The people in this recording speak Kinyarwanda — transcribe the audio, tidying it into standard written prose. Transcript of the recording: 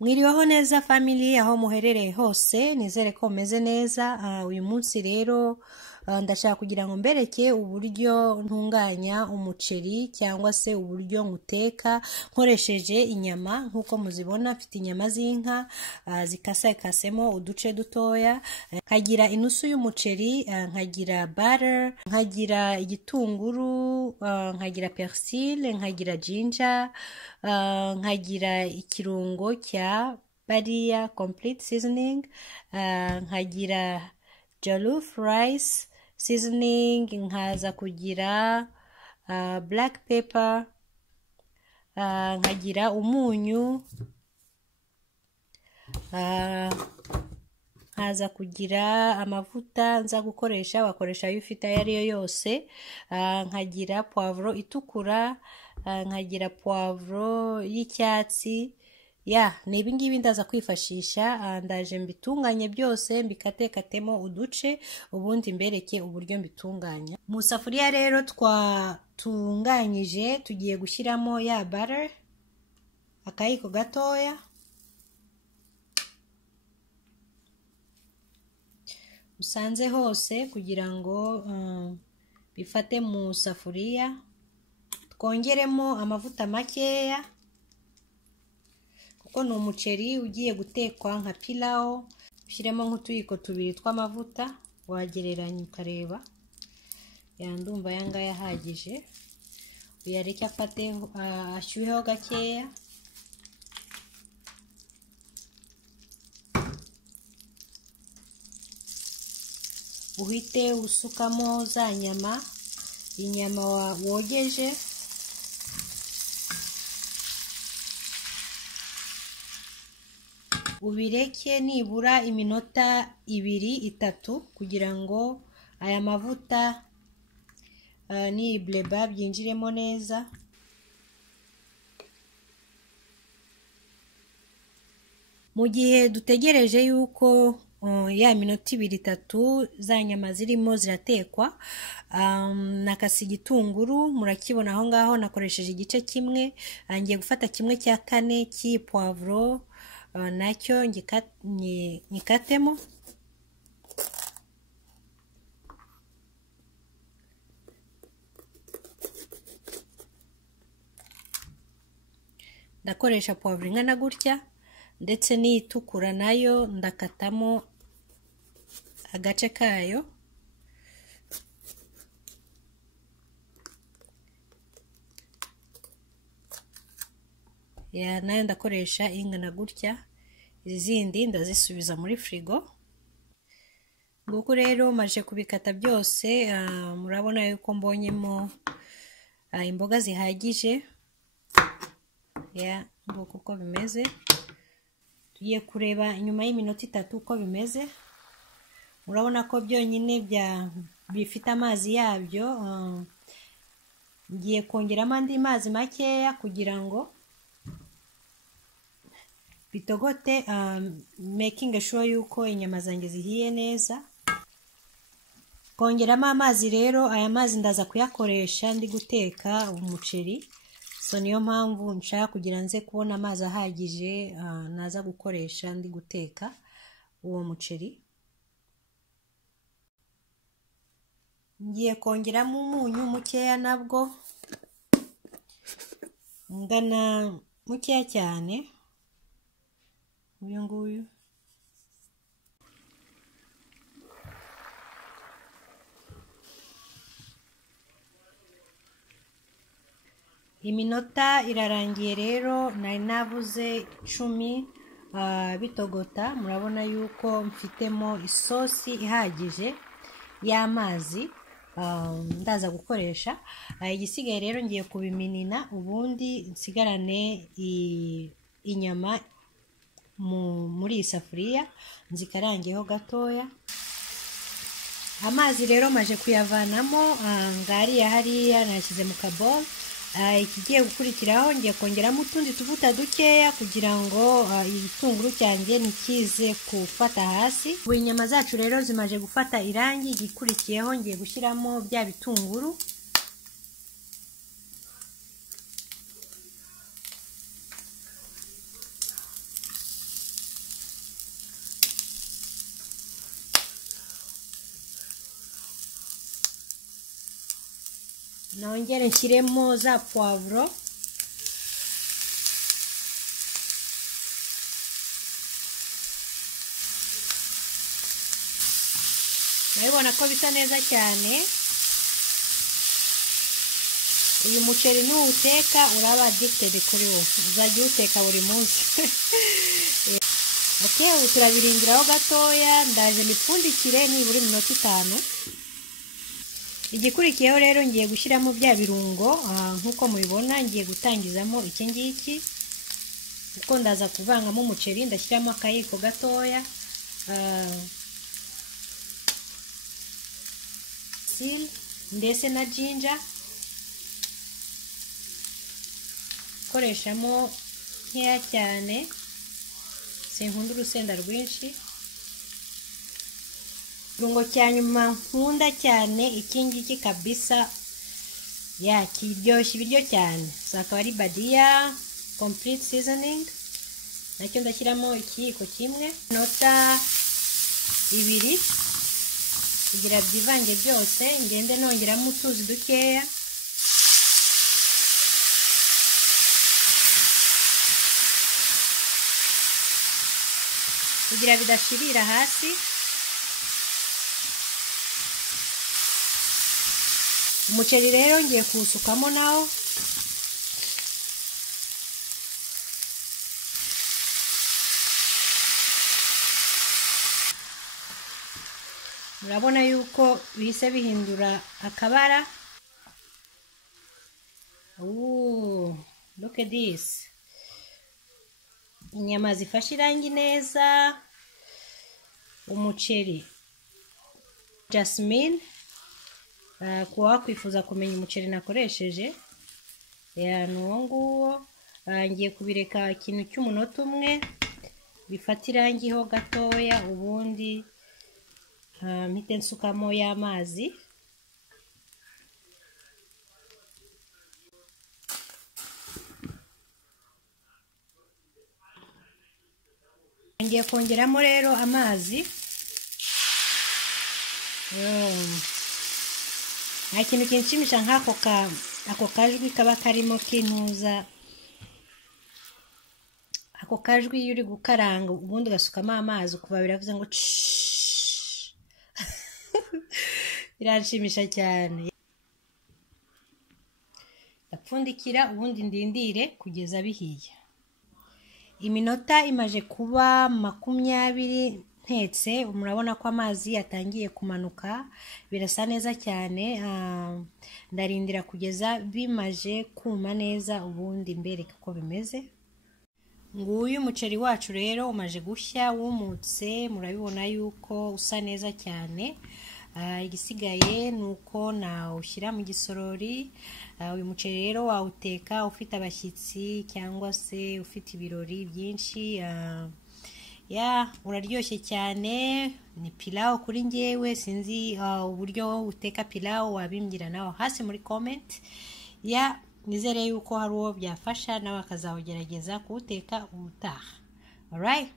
Mwiriweho neza family aho muherereye hose, nizere ko meze neza. Uyu munsi rero ndashaka kugira ngo mbereke uburyo ntunganya umuceri cyangwa se uburyo nguteka nkoresheje inyama. Nkuko muzibona mfite inyama z'inka zikasemo uduce dutoya, nkagira inusu y'umuceri, nkagira butter, nkagira igitunguru, nkagira persil, nkagira ginger, nkagira ikirungo cya bariya complete seasoning, nkagira jollof rice seasoning, nkaza kugira black pepper, nkagira umunyu, nkaza kugira amavuta nza gukoresha, wakoresha ayo ufite ayo ariyo yose, nkagira poivro itukura, nkagira poivro y'icyatsi. Ni ibingibi ndaza kwifashisha. Ndaje mbitunganye byose, mbikatekatemo uduce, ubundi mbereke uburyo mbitunganya. Mu safuriya rero twatunganyije tugiye gushyiramo ya butter, akayiko gatoya, usanze hose kugira ngo bifate mu safuriya. Twongeremo amavuta makeya kuko ni umuceri ugiye gutekwa nka pilau. Ushyiremo nk'utuyiko tubiri tw'amavuta, wagereranya ukareba. Ndumva aya ngaya ahagije, uyareke afate ashyuheho gakeya. Uhite usukamo za nyama, inyama wogeje, ubireke nibura iminota 2-3 kugira ngo aya mavuta n'ibleba byinjiremo neza. Mu gihe dutegereje yuko ya minota 2-3 za nyama zirimo ziratekwa, nakase igitunguru, murakibona aho ngaho nakoresheje igice kimwe. Ngiye gufata 1/4 cy'iyi poivro, nacyo nyikatemo. Ndakoresha poivro ingana gutya, ndetse n'itukura nayo ndakatamo agace kayo. Nayo ndakoresha ingana gutya, izindi ndazisubiza muri frigo. Nguko rero maje kubikata byose, murabona yuko mbonyemo imboga zihagije. Nguko uko bimeze. Tugiye kureba nyuma y'iminota 3 uko bimeze. Murabona ko byonyine bifite amazi yabyo. Ngiye kongeramo andi mazi makeya kugira ngo bitogote, making sure yuko inyama zanjye zihiye neza. Kongeramo amazi rero, aya mazi ndaza kuyakoresha ndi guteka umuceri. So niyo mpamvu nshaka kugira nze kubona amazi ahagije naza gukoresha ndi guteka uwo muceri. Ngiye kongeramo umunyu mukeya, nabwo ngana mukeya cyane, uyu nguyu. Iminota irarangiye rero, nari navuze 10 bitogota. Murabona yuko mfitemo isosi ihagije y'amazi ndaza gukoresha. Igisigaye rero ngiye kubiminina, ubundi nsigarane inyama muri iyi safuriya nzikarangeho gatoya. Amazi rero maje kuyavanamo, ngariya hariya nashyize mu kabol. Ikigiye gukurikiraho ngiye kongeramo utundi tuvuta dukeya kugira ngo igitunguru cyanjye ntikize gufata hasi. Inyama zacu rero zimaje gufata irangi, igikurikiyeho ngiye gushyiramo bya bitunguru. nongere nshyiremo za poivro. Murabibona ko bisa neza cyane. Uyu muceri nuwuteka uraba addicted kuri wo, uzajya uteka buri munsi. Okay, ubu turabirindiraho gatoya, ndaje mipfundikire nibura iminota 5. Igikurikiyeho rero ngiye gushyiramo bya birungo, nkuko mubibona ngiye gutangizamo iki ngiki. Uko ndaza kuvangamo umuceri, ndashyiramo akayiko gatoya, ndetse na ginger. Koreshamo nkeya cyane, sinkunda urusenda rwinshi. Irungo cya nyuma nkunda cyane iki ngiki kabisa, kiryoshya ibiryo cyane, akaba ari Badia complete seasoning. Nacyo ndashyiramo ikiyiko kimwe, minota 2 kugira byivange byose. Ngende nongeramo utuzi dukeya. Kugira bidashirira hasi. Umuceri rero ngiye kuwusukamo nawo. Murabona yuko bihise bihindura akabara. Look at this. Inyama zifashe irangi neza. Umuceri Jasmine. Kuwa kwifuza kumenya umuceri nakoresheje, nuwo nguwo. Ngiye kubireka ikintu cy'umunota umwe bifata irangi ho gatoya, ubundi mpite nsukamo y'amazi. Ngiye kongeramo rero amazi. Nta kintu kinshimisha nk'ako kajwi kaba karimo kinuza. Ako kajwi iyo uri gukaranga ubundi ugasukamo amazi kuva biravuze ngo biranshimisha cyane. Ndapfundikira ubundi ndindire kugeza bihiye. Iminota imaje kuba 20 ntetse, murabona ko amazi yatangiye kumanuka, birasa neza cyane. Ndarindira kugeza bimaje kuma neza, ubundi mbereka ko bimeze. Nguyu umuceri wacu rero umaje gushya, wumutse, murabibona yuko usa neza cyane. Igisigaye nuko nawushyira mu gisorori. Uyu muceri rero wawuteka ufite abashyitsi cyangwa se ufite ibirori byinshi. Uraryoshye cyane. Ni pilau kuri njyewe, sinzi uburyo uteka pilau, wabimbwira nawe hasi muri comment. Nizere yuko hari uwo byafasha nawe akazawugerageza kuwuteka ubutaha. Alright.